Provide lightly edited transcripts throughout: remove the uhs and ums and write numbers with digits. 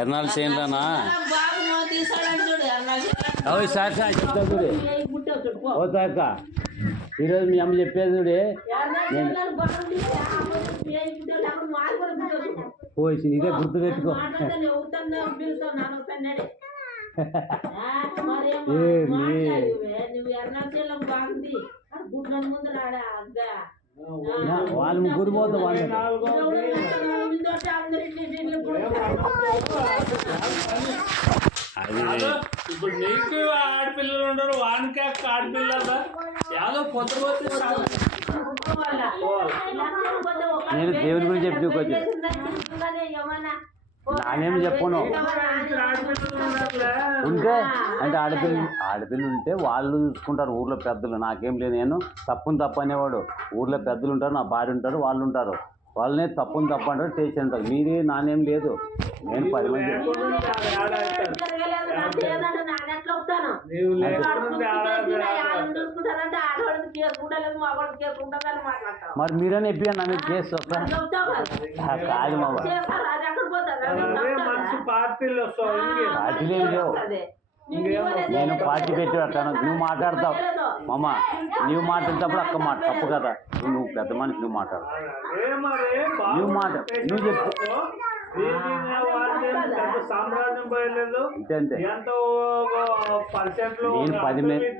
ఎర్నాలు చేయండినా అవి sir sir చెప్తా చూడు ఓతాక ఈరోజు మీ అమ్మ చెప్పేది చూడే పోయి ఇదే గుర్తు పెట్టుకో వాళ్ళు ముగ్గురు పోతా వాళ్ళు ఇప్పుడు నీకు ఆడపిల్లలు ఉండరు వానికి ఆడపిల్లలు యాదో పొద్దుపోతే నేను దేవుని గురించి చెప్తూ నానేమి చెప్పను ఉంటే అంటే ఆడపిల్లలు ఉంటే వాళ్ళు చూసుకుంటారు ఊర్లో పెద్దలు నాకేం లేదు నేను తప్పుని తప్పు అనేవాడు ఊర్లో పెద్దలు ఉంటారు నా భార్య ఉంటారు వాళ్ళు ఉంటారు వాళ్ళనే తప్పుని తప్పు అంటారు స్టేషన్ అంటారు మీది నానేం లేదు నేను 10 మంది మరి మీరని చెప్పి నన్ను కేసు కాదు మా పార్టీలు ఏం లేవు నేను పార్టీ పెట్టి పెడతాను నువ్వు మాట్లాడతావు మామ నువ్వు మాట్లాడేటప్పుడు అక్క మాట తప్పు కదా నువ్వు పెద్ద మనిషి నువ్వు మాట్లాడు నువ్వు చెప్పు సామ్రాజ్యం పోయలేదు అంతే ఎంతో పర్సెంట్ నేను 10 మంది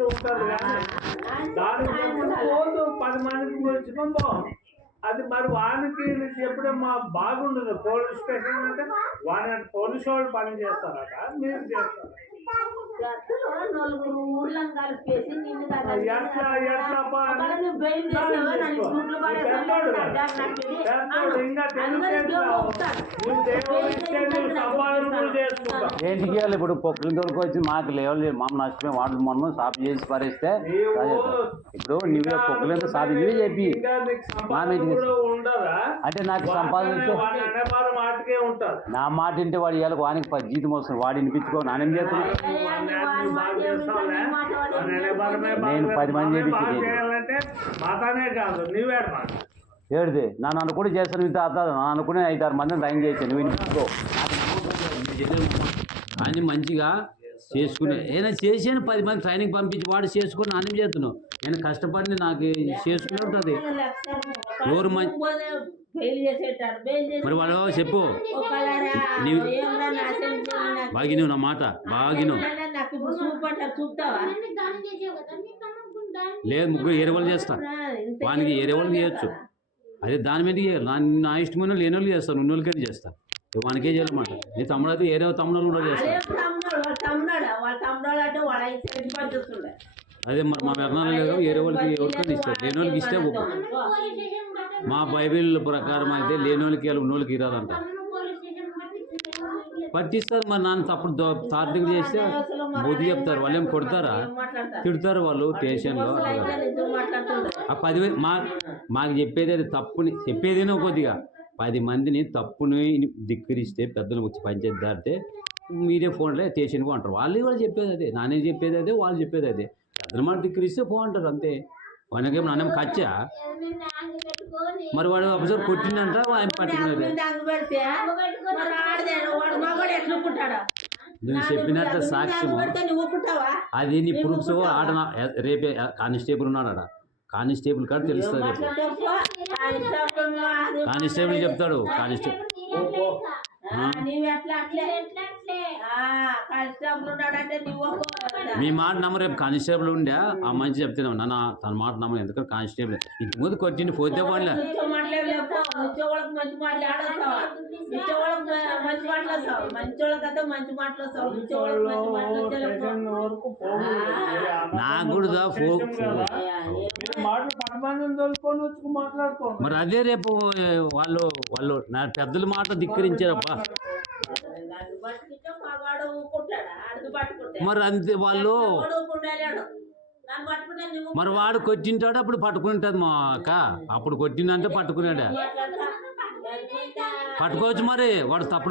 దాని 10 మందికి వచ్చుకుందో అది మరి వానికి చెప్పడం మా బాగుండదు పోలీస్ స్టేషన్ అంటే వాని పోలీసు వాళ్ళు పని చేస్తారట మీరు చేస్తారు ఏంటికి ఇప్పుడు పొక్కుల తోడుకు వచ్చి మాకు లేవలు మామ నష్టమే వాడు మనం సాఫ్ చేసి పారేస్తే ఇప్పుడు నువ్వే పొక్కులంతా సాఫ్ ఇవే చెప్పి అంటే నాకు సంపాదించే నా మాట వింటే వాడు ఇవాళ వానికి జీతం వస్తుంది వాడు వినిపించుకో నానేం చేస్తున్నాను నేను 10 మంది ఏడిది నన్ను అనుకుని చేస్తాను ఇంత నన్ను అనుకుని 5-6 మందిని రైన్ చేశాను నువ్వు వినిపించుకో అని మంచిగా చేసుకునే ఏదైనా చేసాను 10 మంది ట్రైనింగ్ పంపించి వాడు చేసుకుని నానేం చేస్తున్నావు నేను కష్టపడి నాకు చేసుకుని ఉంటుంది ఎవరు మరి వాడు చెప్పు బాగి నువ్వు నా మాట బాగి నువ్వు లేదు ముగ్గురు ఏరేవాళ్ళు చేస్తా వానికి ఏరేవాళ్ళు చేయొచ్చు అదే దాని మీద నా ఇష్టమైన లేని వాళ్ళు చేస్తాను ఉన్నోళ్ళకైనా చేస్తా వానికే చేయాలన్నమాట నీ తమ్ముడు అయితే ఏరే తమ్ముడు కూడా చేస్తా అదే మరి మా వ్యర్థాలు లేదు ఏరే వాళ్ళకి ఎవరికైనా ఇస్తారు లేని వాళ్ళకి ఇస్తే మా బైబిల్ ప్రకారం అయితే లేని వాళ్ళకి ఉన్నోళ్ళకి ఇరాదంట పట్టిస్తారు మరి నాన్న తప్పుడు తార్థిక చేస్తే బుద్ధి చెప్తారు వాళ్ళు ఏం కొడతారా తిడతారు వాళ్ళు స్టేషన్లో ఆ 10,000 మాకు చెప్పేది అది తప్పుని చెప్పేదేనో కొద్దిగా 10 మందిని తప్పుని ధిక్కరిస్తే పెద్దలు వచ్చి పంచాయతీ దాటితే మీరే ఫోన్లో స్టేషన్కి అంటారు వాళ్ళు కూడా చెప్పేది అదే నానే చెప్పేది అదే వాళ్ళు చెప్పేది అదే పెద్దల మాట ధిక్కరిస్తే ఫోన్ అంటారు అంతే వానికేం నానేం కచ్చా మరి వాడు అబ్జర్వ్ కొట్టిందంట ఆయన పట్టుకున్నది నువ్వు చెప్పినట్టు సాక్ష్యం అది నీ ప్రూఫ్స్ ఆడ రేపే కానిస్టేబుల్ ఉన్నాడా కానిస్టేబుల్ కాదు తెలుస్తుంది కానిస్టేబుల్ చెప్తాడు కానిస్టేబుల్ మీ మాట నమ్మ రేపు కానిస్టేబుల్ ఉండే ఆ మంచి చెప్తున్నావు నాన్న తన మాట నమ్మ ఎందుకంటే కానిస్టేబుల్ ఇంటి ముందు కొట్టిండి పోతే వాళ్ళే నాకు కూడా మరి అదే రేపు వాళ్ళు నా పెద్దల మాట ధిక్కరించారబ్బా మరి అంతే వాళ్ళు మరి వాడు కొట్టింటాడు అప్పుడు పట్టుకుంటుంది మా అక్క అప్పుడు కొట్టిందంటే పట్టుకున్నాడా పట్టుకోవచ్చు మరి వాడు తప్పుడు